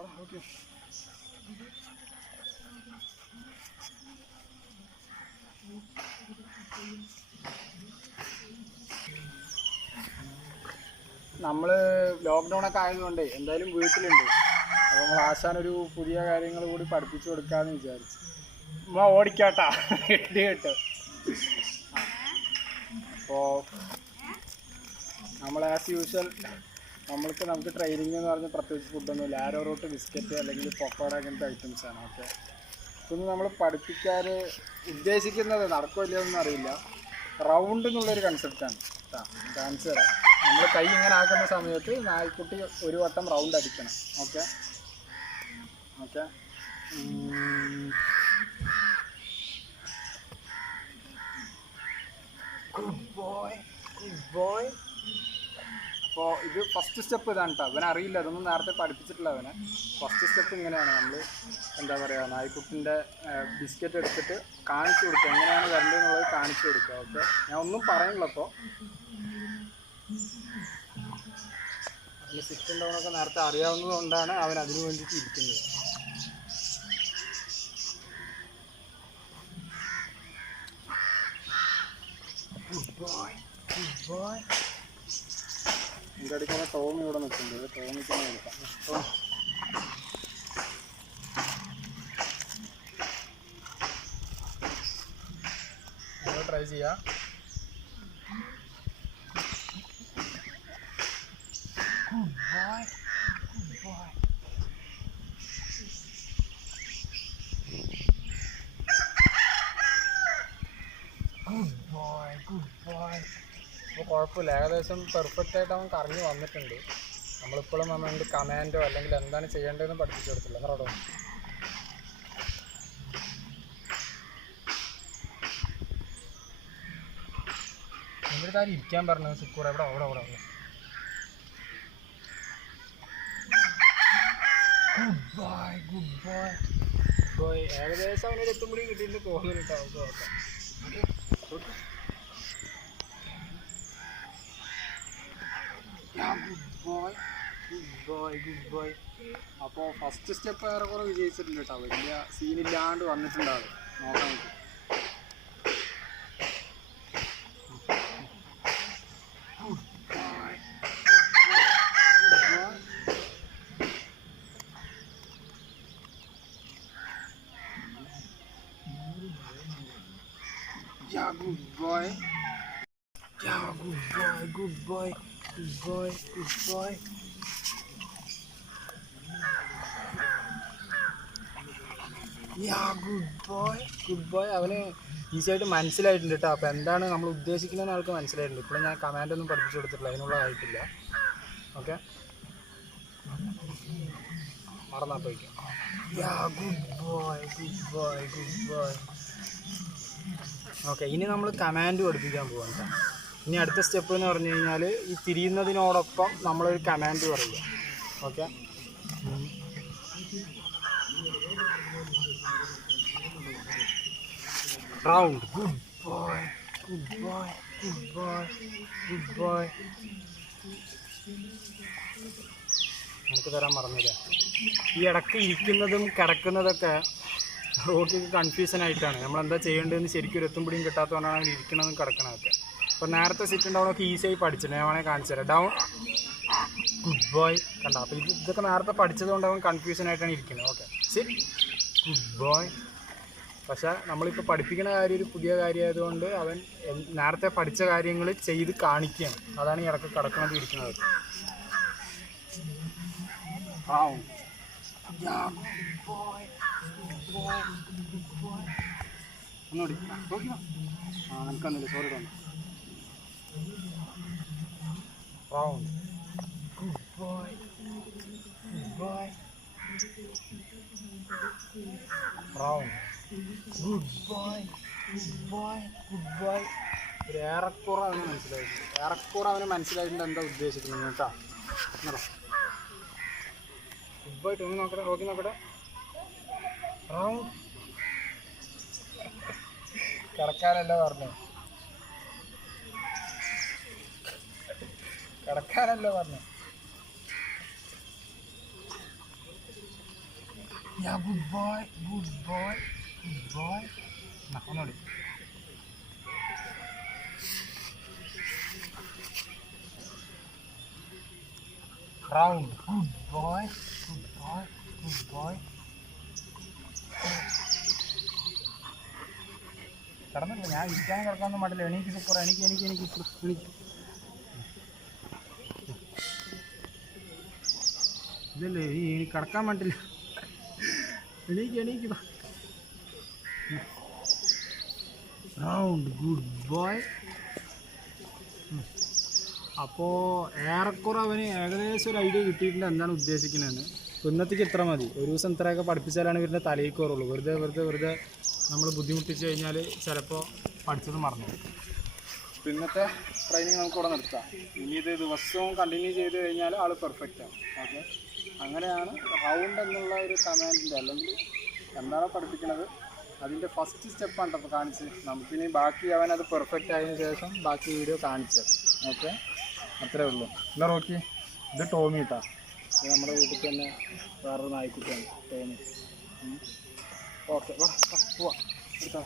Okay. നമ്മൾ lockdown ഒക്കെ ആയതുകൊണ്ട് എന്തായാലും വീട്ടിലുണ്ട്. അപ്പോൾ നമ്മൾ ആശാനൊരു പുതിയ കാര്യങ്ങൾ കൂടി പഠിപ്പിച്ചു കൊടുക്കാമെന്ന് വിചാരിച്ചു. ഉമ്മ ഓടിക്കാട്ടാ കേട്ടോ. അപ്പോൾ നമ്മൾ ആസ് യൂഷ്വൽ നമുക്ക് ട്രെയിനിങ് എന്ന് പറഞ്ഞാൽ പ്രത്യേകിച്ച് ഫുഡൊന്നുമില്ല. ആരോ റൂട്ട് ബിസ്ക്കറ്റ് അല്ലെങ്കിൽ പക്കോട അങ്ങനത്തെ ഐറ്റംസാണ്. ഓക്കെ, ഇതൊന്നും നമ്മൾ പഠിപ്പിക്കാൻ ഉദ്ദേശിക്കുന്നത് നടക്കില്ലെന്നൊന്നും അറിയില്ല. റൗണ്ട് എന്നുള്ളൊരു കൺസെപ്റ്റാണ് കേട്ടോ. കാണിച്ചു തരാം. നമ്മൾ കൈ ഇങ്ങനെ ആക്കുന്ന സമയത്ത് നായ്ക്കുട്ടി ഒരു വട്ടം റൗണ്ട് അടിക്കണം. Okay okay. Good boy, good boy. അപ്പോൾ ഇത് ഫസ്റ്റ് സ്റ്റെപ്പ് ഇതാണ് കേട്ടോ. അവനെ അറിയില്ല, അതൊന്നും നേരത്തെ പഠിപ്പിച്ചിട്ടില്ല അവനെ. ഫസ്റ്റ് സ്റ്റെപ്പ് ഇങ്ങനെയാണ്. നമ്മൾ എന്താ പറയുക, നായ്ക്കുട്ടിൻ്റെ ബിസ്ക്കറ്റ് എടുത്തിട്ട് കാണിച്ചു കൊടുക്കുക, എങ്ങനെയാണ് വരേണ്ടതെന്നുള്ളത് കാണിച്ചു കൊടുക്കുക. ഓക്കെ, ഞാൻ ഒന്നും പറയുന്നില്ല. അപ്പോൾ അവന് സിറ്റും ഡൗണൊക്കെ നേരത്തെ അറിയാവുന്നത് കൊണ്ടാണ് അവൻ അതിനു വേണ്ടിയിട്ട് ഇരിക്കുന്നത്. Good boy, good boy. എൻ്റെ അടുക്കുന്ന ടോമി ഇവിടെ നിൽക്കുന്നുണ്ട്. ടോമിക്ക് എടുക്കാം. നമ്മൾ ട്രൈ ചെയ്യാം. Good boy, good boy. Good boy, good boy. അപ്പോൾ കുഴപ്പമില്ല, ഏകദേശം പെർഫെക്റ്റ് ആയിട്ട് അവൻ കറങ്ങി വന്നിട്ടുണ്ട്. നമ്മളിപ്പോഴും അവൻ്റെ കമാൻഡോ അല്ലെങ്കിൽ എന്താണ് ചെയ്യേണ്ടതെന്ന് പഠിപ്പിച്ചു കൊടുത്തില്ല. എന്നോടോ നിങ്ങളുടെ കാര്യം ഇരിക്കാൻ പറഞ്ഞത് സുക്കൂർ. എവിടെ അവിടെ അവിടെ അവിടെ. Good boy, good boy, good boy. ഏകദേശം അവനൊരു എത്തുമ്പോഴും കിട്ടിയിട്ട് തോന്നുന്നു കേട്ടോ. Good boy, good boy, good boy. അപ്പോൾ ഫസ്റ്റ് സ്റ്റെപ്പ് ഏറെക്കുറെ വിജയിച്ചിട്ടുണ്ട് കേട്ടോ. വലിയ സീനില്ലാണ്ട് വന്നിട്ടുണ്ടാവും. നോക്കാൻ നമുക്ക്. Yeah, good boy. Yeah, good boy, good boy, good boy, good boy. Yeah, good boy, good boy. അവന് ഈസി ആയിട്ട് മനസ്സിലായിട്ടുണ്ട് കേട്ടോ. അപ്പോൾ എന്താണ് നമ്മൾ ഉദ്ദേശിക്കുന്നതെന്ന് ആൾക്ക് മനസ്സിലായിട്ടുണ്ട്. ഇപ്പോഴും ഞാൻ കമാൻഡൊന്നും പഠിപ്പിച്ചു കൊടുത്തിട്ടില്ല, അതിനുള്ളതായിട്ടില്ല. ഓക്കെ, മറന്നാ പോയിക്കാം. Yeah, good boy, good boy, good boy. Okay, ഇനി നമ്മൾ കമാൻഡ് പഠിപ്പിക്കാൻ പോകാം കേട്ടോ. ഇനി അടുത്ത സ്റ്റെപ്പ് എന്ന് പറഞ്ഞു കഴിഞ്ഞാൽ ഈ തിരിയുന്നതിനോടൊപ്പം നമ്മളൊരു കമാൻഡ് പറയുക. Okay, round. Good boy, good boy, good boy, good boy. നമുക്ക് തരാൻ മറന്നില്ല. ഈ ഇടയ്ക്ക് ഇരിക്കുന്നതും കിടക്കുന്നതൊക്കെ റോട്ടിക്ക് കൺഫ്യൂഷൻ ആയിട്ടാണ്. നമ്മളെന്താ ചെയ്യേണ്ടതെന്ന് ശരിക്കും ഒരു എത്തുമ്പോഴും കിട്ടാത്തതുകൊണ്ടാണ് അവൻ ഇരിക്കണതും കിടക്കണതൊക്കെ. അപ്പോൾ നേരത്തെ സിറ്റും ഡൗണൊക്കെ ഈസിയായി പഠിച്ചിട്ടുണ്ട്. ഞാൻ വേണമെങ്കിൽ കാണിച്ചു തരാം. Down, good boy. കണ്ട, അപ്പോൾ ഇതൊക്കെ നേരത്തെ പഠിച്ചതുകൊണ്ട് അവൻ കൺഫ്യൂഷൻ ആയിട്ടാണ് ഇരിക്കുന്നത്. Okay, sit, good boy. പക്ഷേ നമ്മളിപ്പോൾ പഠിപ്പിക്കുന്ന കാര്യം ഒരു പുതിയ കാര്യമായതുകൊണ്ട് അവൻ നേരത്തെ പഠിച്ച കാര്യങ്ങൾ ചെയ്ത് കാണിക്കുകയാണ്. അതാണ് ഈ ഇടയ്ക്ക് കിടക്കുന്നത് ഇരിക്കുന്നത്. ഒന്നുകൂടി നോക്കിയോ. നമുക്കൊന്നുമില്ല, സോറി തോന്നുന്നു. Round, good boy, good boy, round, good boy, good boy, good boy. ഒരു ഏറെക്കുറെ അവന് മനസ്സിലായിട്ടുണ്ട്. ഏറെക്കുറെ അവന് മനസ്സിലായിട്ടുണ്ട് എന്താ ഉദ്ദേശിക്കുന്നത് കേട്ടോ. Good boy. ടോമി നോക്കട്ടെ, നോക്കി നോക്കട്ടെ. റൗണ്ട്. കിടക്കാനല്ല പറഞ്ഞു, കിടക്കാനല്ല പറഞ്ഞു. Yeah good boy good boy good boy. ഒന്നുകൂടി. Round good boy good boy good boy. കിടന്നില്ല, ഞാൻ ഇരിക്കാൻ കിടക്കാനൊന്നും പാടില്ല. എനിക്ക് സൂപ്പർ, എനിക്ക് എനിക്ക് എനിക്ക് എനിക്ക് ഇതല്ലേ ഈ കിടക്കാൻ പാടില്ല. എണീക്ക് എണീക്ക്. Round good boy. അപ്പോൾ ഏറെക്കുറെ അവന് ഏകദേശം ഒരു ഐഡിയ കിട്ടിയിട്ടുണ്ട് എന്താണ് ഉദ്ദേശിക്കുന്നതെന്ന്. ഇന്നത്തേക്ക് ഇത്ര മതി. ഒരു ദിവസം ഇത്രയൊക്കെ പഠിപ്പിച്ചാലാണ് ഇവരുടെ തലയിൽ കയറുള്ളൂ. വെറുതെ വെറുതെ വെറുതെ നമ്മൾ ബുദ്ധിമുട്ടിച്ച് കഴിഞ്ഞാൽ ചിലപ്പോൾ പഠിച്ചത് മറന്നു. ഇന്നത്തെ ട്രെയിനിങ് നമുക്കിവിടെ നിർത്താം. ഇനി ഇത് ദിവസവും കണ്ടിന്യൂ ചെയ്ത് കഴിഞ്ഞാൽ ആൾ പെർഫെക്റ്റാണ്. ഓക്കെ, അങ്ങനെയാണ് റൗണ്ട് എന്നുള്ള ഒരു കമാൻഡിൻ്റെ, അല്ലെങ്കിൽ എന്താണോ പഠിപ്പിക്കുന്നത് അതിൻ്റെ ഫസ്റ്റ് സ്റ്റെപ്പാണ് അപ്പോൾ കാണിച്ച്. നമുക്കിനി ബാക്കി അവനത് പെർഫെക്റ്റ് ആയതിനു ശേഷം ബാക്കി വീഡിയോ കാണിച്ചത്. ഓക്കെ, അത്രേ ഉള്ളൂ. എന്നാ നോക്കി, ഇത് ടോമി കേട്ടോ. ഇത് നമ്മുടെ വീട്ടിൽ തന്നെ വേറൊരു നായ്ക്കുട്ടിയാണ് ടോമി. ഓക്കെ, വാ പോവാ എടുത്താ.